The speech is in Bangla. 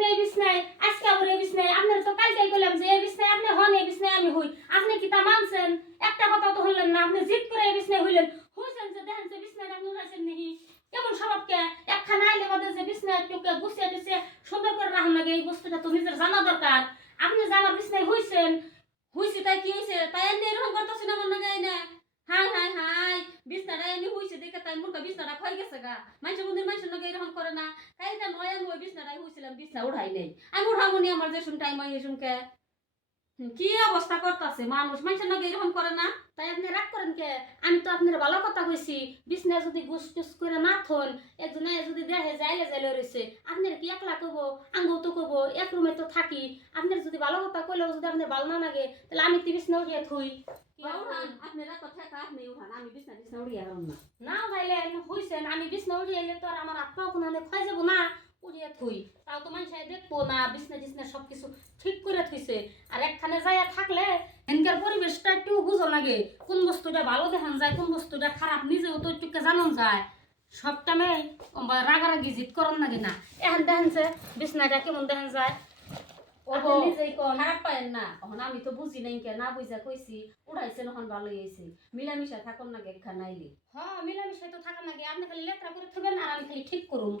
সেদিন এই বিছনায় আজকে আবার এই বিছনায় আপনার তো কালকেই কইলাম যে এই বিছনায় আপনি হন এই বিছনায় আমি হই আপনি কি তা মানছেন একটা কথা তো হলেন না আপনি জিদ করে এই বিছনায় হইলেন হইছেন যে দেখেন যে বিছনায় আপনি উঠাইছেন নাকি কেমন স্বভাবকে একখানা আইলে বাদে যে বিছনায় টুকে গুছিয়ে দিছে সুন্দর করে রাখুন লাগে এই বস্তুটা তো নিজের জানা দরকার আপনি যে আমার বিছনায় হইছেন হইছে তাই কি হইছে তাই এনে এরকম করতেছ না মন গায় না হাই হাই হাই বিছনাটা এনে হইছে দেখে তাই মুরকা বিছনাটা খাই গেছে গা মানুষ মন্দির মানুষ নাকি এরকম করে না কাইটা নয় আমি ওই বিছনাটাই হইছিলাম বিছনা উঠাই নেই আমি উঠামনি আমার যে শুন টাইম আই শুনকে কি অবস্থা করতেছে মানুষ মানুষ নাকি এরকম করে না তাই আপনি রাগ করেন কে আমি তো আপনার ভালো কথা কইছি বিছনায় যদি গুছ টুস করে না থন একজনে যদি দেখে যাইলে যাইলে রইছে আপনার কি একলা কব আঙ্গও তো কব এক রুমে তো থাকি আপনার যদি ভালো কথা কইলেও যদি আপনার ভালো না লাগে তাহলে আমি তো বিছনা উঠিয়ে থুই উঠান আপনারা তো ঠেকা আপনি উঠান আমি বিছনা বিছনা উড়িয়ে হারাম না না ভাইলে হইছেন আমি বিছনা উঠিয়ে এলে তো আর আমার আত্মা কোনানে খাই যাব না উঠিয়ে থুই তাও তো মানুষ দেখবো না বিছনা টিছনা সবকিছু ঠিক করে থুইছে আর একখানে যাইয়া থাকলে এনকার পরিবেশটা একটু বুঝো লাগে কোন বস্তুটা ভালো দেখান যায় কোন বস্তুটা খারাপ নিজেও তো একটু জানান যায় সব টাইমে রাগারাগি জিত করন লাগে না এখন দেখেন যে বিছনাটা কেমন দেখেন যায় আপনি নিজেই কোন খারাপ পায়েন না এখন আমি তো বুঝি নাই কে না বুঝা কইছি উঠাইছে নখন ভালো হয়েছে মিলামিশা থাকুন না গে খানাইলি হ্যাঁ মিলামিশাই তো থাকা লাগে আপনি খালি লেত্রা করে থবেন আর আমি খালি ঠিক করুন